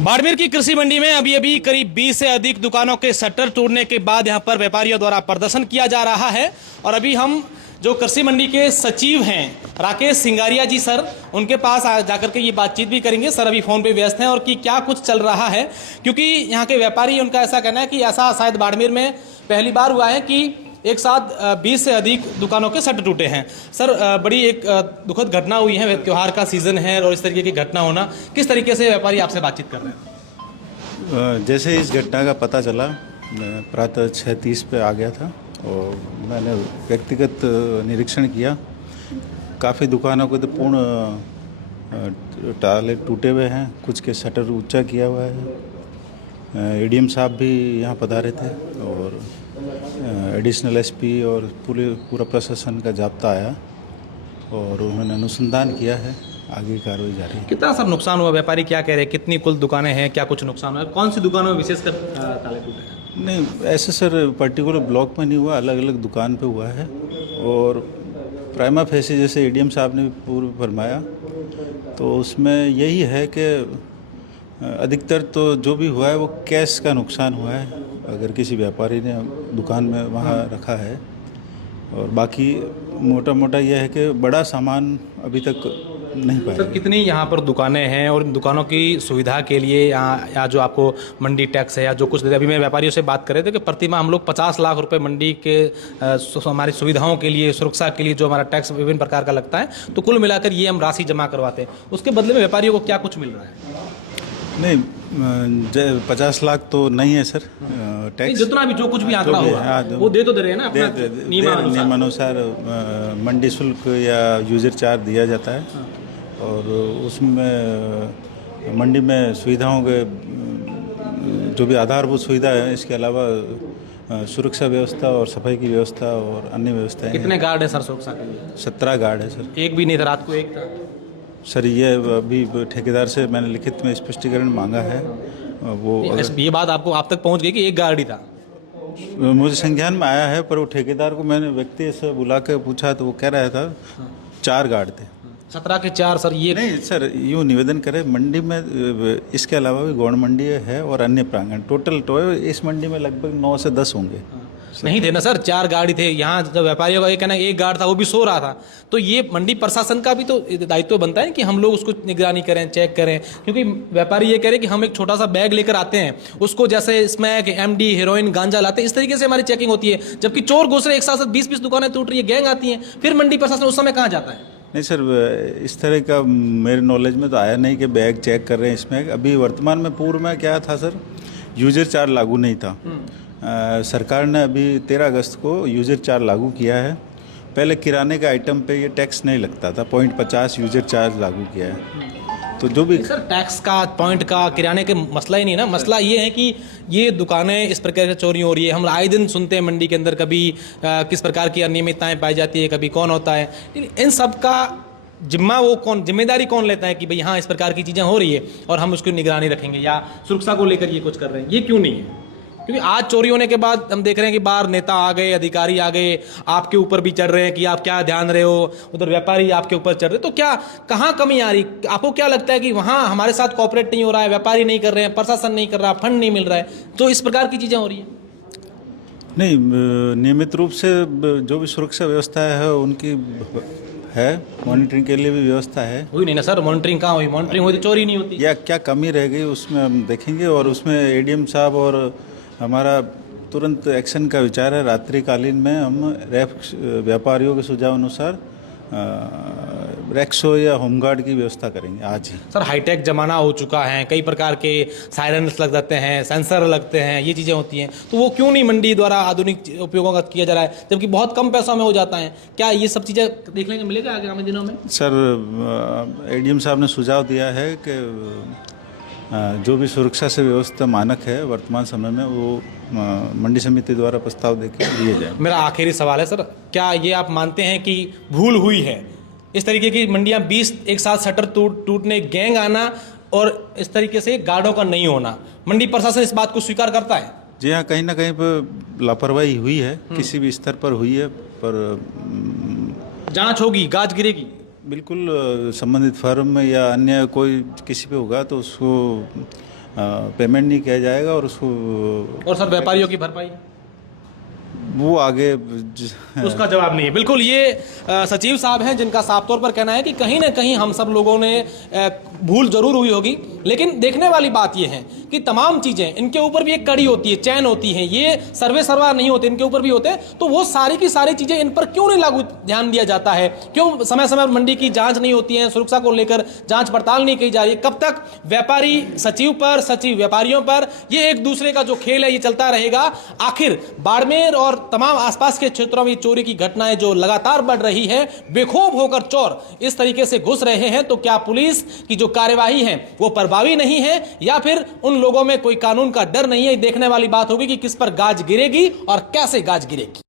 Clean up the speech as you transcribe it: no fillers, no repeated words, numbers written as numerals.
बाड़मेर की कृषि मंडी में अभी अभी करीब 20 से अधिक दुकानों के शटर तोड़ने के बाद यहां पर व्यापारियों द्वारा प्रदर्शन किया जा रहा है। और अभी हम जो कृषि मंडी के सचिव हैं राकेश सिंगारिया जी सर, उनके पास जाकर के ये बातचीत भी करेंगे। सर अभी फ़ोन पे व्यस्त हैं और कि क्या कुछ चल रहा है, क्योंकि यहाँ के व्यापारी, उनका ऐसा कहना है कि ऐसा शायद बाड़मेर में पहली बार हुआ है कि एक साथ 20 से अधिक दुकानों के शटर टूटे हैं। सर बड़ी एक दुखद घटना हुई है, त्यौहार का सीज़न है और इस तरीके की घटना होना, किस तरीके से व्यापारी आपसे बातचीत कर रहे हैं? जैसे इस घटना का पता चला, मैं प्रातः 6:30 पे आ गया था और मैंने व्यक्तिगत निरीक्षण किया। काफ़ी दुकानों के तो पूर्ण ताले टूटे हुए हैं, कुछ के शटर ऊंचा किया हुआ है। एडीएम साहब भी यहाँ पधारे थे और एडिशनल एसपी और पूरा प्रशासन का जाब्ता आया और उन्होंने अनुसंधान किया है। आगे की कार्रवाई जारी है। कितना सर नुकसान हुआ? व्यापारी क्या कह रहे हैं? कितनी कुल दुकानें हैं? क्या कुछ नुकसान हुआ? कौन सी दुकानों में विशेषकर ताले टूटे हैं? नहीं, ऐसे सर पर्टिकुलर ब्लॉक में नहीं हुआ, अलग अलग दुकान पे हुआ है। और प्राइमा फेसी जैसे एडीएम साहब ने पूर्व फरमाया, तो उसमें यही है कि अधिकतर तो जो भी हुआ है वो कैश का नुकसान हुआ है, अगर किसी व्यापारी ने दुकान में वहाँ रखा है। और बाकी मोटा मोटा यह है कि बड़ा सामान अभी तक नहीं पाया। सर कितनी यहाँ पर दुकानें हैं और इन दुकानों की सुविधा के लिए या जो आपको मंडी टैक्स है या जो कुछ, अभी मैं व्यापारियों से बात कर रहे थे कि प्रति माह हम लोग 50 लाख रुपए मंडी के हमारी सुविधाओं के लिए, सुरक्षा के लिए जो हमारा टैक्स विभिन्न प्रकार का लगता है, तो कुल मिलाकर ये हम राशि जमा करवाते हैं। उसके बदले में व्यापारियों को क्या कुछ मिल रहा है? नहीं, 50 लाख तो नहीं है सर टैक्स। जितना भी जो कुछ भी आंकड़ा होगा वो दे रहे हैं ना, अपना नियमानुसार मंडी शुल्क या यूजर चार्ज दिया जाता है। और उसमें मंडी में सुविधाओं के जो भी आधारभूत सुविधा है, इसके अलावा सुरक्षा व्यवस्था और सफाई की व्यवस्था और अन्य व्यवस्थाएं। कितने गार्ड है सर सुरक्षा के लिए? 17 गार्ड है सर। एक भी नहीं था? रात को एक था सर। ये अभी ठेकेदार से मैंने लिखित में स्पष्टीकरण मांगा है। वो ये बात आपको आप तक पहुंच गई कि एक गार्ड ही था? मुझे संज्ञान में आया है, पर वो ठेकेदार को मैंने व्यक्ति से बुला के पूछा तो वो कह रहा था 4 गार्ड थे। 17 के 4 सर? ये नहीं सर, यूँ निवेदन करें, मंडी में इसके अलावा भी गौण मंडी है और अन्य प्रांगण, टोटल तो इस मंडी में लगभग 9 से 10 होंगे। नहीं थे ना सर, 4 गाड़ी थे। यहाँ जब व्यापारियों का ये कहना एक गार्ड था, वो भी सो रहा था। तो ये मंडी प्रशासन का भी तो दायित्व बनता है कि हम लोग उसको निगरानी करें, चेक करें, क्योंकि व्यापारी ये कह रहे हैं कि हम एक छोटा सा बैग लेकर आते हैं, उसको जैसे स्मैक, एमडी, हेरोइन, गांजा लाते हैं, इस तरीके से हमारी चेकिंग होती है। जबकि चोर घुस रहे, एक साथ 20-20 दुकानें टूट रही है, गैंग आती है, फिर मंडी प्रशासन उस समय कहाँ जाता है? नहीं सर, इस तरह का मेरे नॉलेज में तो आया नहीं कि बैग चेक कर रहे हैं इसमें। अभी वर्तमान में पूर्व में क्या था सर, यूजर चार्ज लागू नहीं था। सरकार ने अभी 13 अगस्त को यूजर चार्ज लागू किया है। पहले किराने के आइटम पे ये टैक्स नहीं लगता था, 0.50 यूजर चार्ज लागू किया है। तो जो भी सर टैक्स का, पॉइंट का, किराने के मसला ही नहीं ना। मसला ये है कि ये दुकानें इस प्रकार से चोरी हो रही है। हम आए दिन सुनते हैं मंडी के अंदर कभी किस प्रकार की अनियमितताएं पाई जाती है, कभी कौन होता है। इन सब का जिम्मेदारी कौन लेता है कि भाई हाँ इस प्रकार की चीज़ें हो रही है और हम उसकी निगरानी रखेंगे या सुरक्षा को लेकर ये कुछ कर रहे हैं? ये क्यों नहीं है? क्योंकि आज चोरी होने के बाद हम देख रहे हैं कि बाहर नेता आ गए, अधिकारी आ गए, आपके ऊपर भी चढ़ रहे हैं कि आप क्या ध्यान रहे हो, उधर व्यापारी आपके ऊपर चढ़ रहे। तो क्या कहाँ कमी आ रही? आपको क्या लगता है कि वहाँ हमारे साथ कॉपरेट नहीं हो रहा है, व्यापारी नहीं कर रहे हैं, प्रशासन नहीं कर रहा, फंड नहीं मिल रहा है, तो इस प्रकार की चीज़ें हो रही है? नहीं, नियमित रूप से जो भी सुरक्षा व्यवस्था है उनकी है, मॉनिटरिंग के लिए भी व्यवस्था है। हुई नहीं ना सर? मॉनिटरिंग कहाँ हुई? मॉनिटरिंग होती चोरी नहीं होती। या क्या कमी रह गई उसमें हम देखेंगे। और उसमें एडीएम साहब और हमारा तुरंत एक्शन का विचार है। रात्रिकालीन में हम व्यापारियों के सुझाव अनुसार रैक्सो या होमगार्ड की व्यवस्था करेंगे आज ही। सर हाईटेक जमाना हो चुका है, कई प्रकार के सायरन्स लग जाते हैं, सेंसर लगते हैं, ये चीज़ें होती हैं, तो वो क्यों नहीं मंडी द्वारा आधुनिक उपयोगों का किया जा रहा है, जबकि बहुत कम पैसों में हो जाता है? क्या ये सब चीज़ें देखने को मिलेगा आगामी दिनों में? सर एडीएम साहब ने सुझाव दिया है कि जो भी सुरक्षा से व्यवस्था मानक है वर्तमान समय में वो मंडी समिति द्वारा प्रस्ताव देकर दिए जाए। मेरा आखिरी सवाल है सर, क्या ये आप मानते हैं कि भूल हुई है इस तरीके की मंडियां 20 एक साथ शटर टूटने, गैंग आना और इस तरीके से गार्डों का नहीं होना? मंडी प्रशासन इस बात को स्वीकार करता है? जी हाँ, कहीं ना कहीं पर लापरवाही हुई है, किसी भी स्तर पर हुई है, पर जांच होगी, गाज गिरेगी। बिल्कुल संबंधित फर्म या अन्य कोई किसी पे होगा तो उसको पेमेंट नहीं किया जाएगा और उसको और सर व्यापारियों की भरपाई वो आगे उसका जवाब नहीं है। बिल्कुल, ये सचिव साहब हैं जिनका साफ तौर पर कहना है कि कहीं ना कहीं हम सब लोगों ने भूल जरूर हुई होगी, लेकिन देखने वाली बात ये है कि तमाम चीजें इनके ऊपर भी एक कड़ी होती है, चैन होती है, ये सर्वे सरवा नहीं होते, इनके ऊपर भी होते हैं। तो वो सारी की सारी चीजें इन पर क्यों नहीं लागू ध्यान दिया जाता है? क्यों समय समय पर मंडी की जांच नहीं होती है, सुरक्षा को लेकर जांच पड़ताल नहीं की जा रही है? कब तक व्यापारी सचिव पर, सचिव व्यापारियों पर, ये एक दूसरे का जो खेल है ये चलता रहेगा? आखिर बाड़मेर और तमाम आसपास के क्षेत्रों में चोरी की घटनाएं जो लगातार बढ़ रही है, बेखौफ होकर चोर इस तरीके से घुस रहे हैं, तो क्या पुलिस की जो कार्यवाही है वो प्रभावी नहीं है, या फिर उन लोगों में कोई कानून का डर नहीं है? देखने वाली बात होगी कि किस पर गाज गिरेगी और कैसे गाज गिरेगी।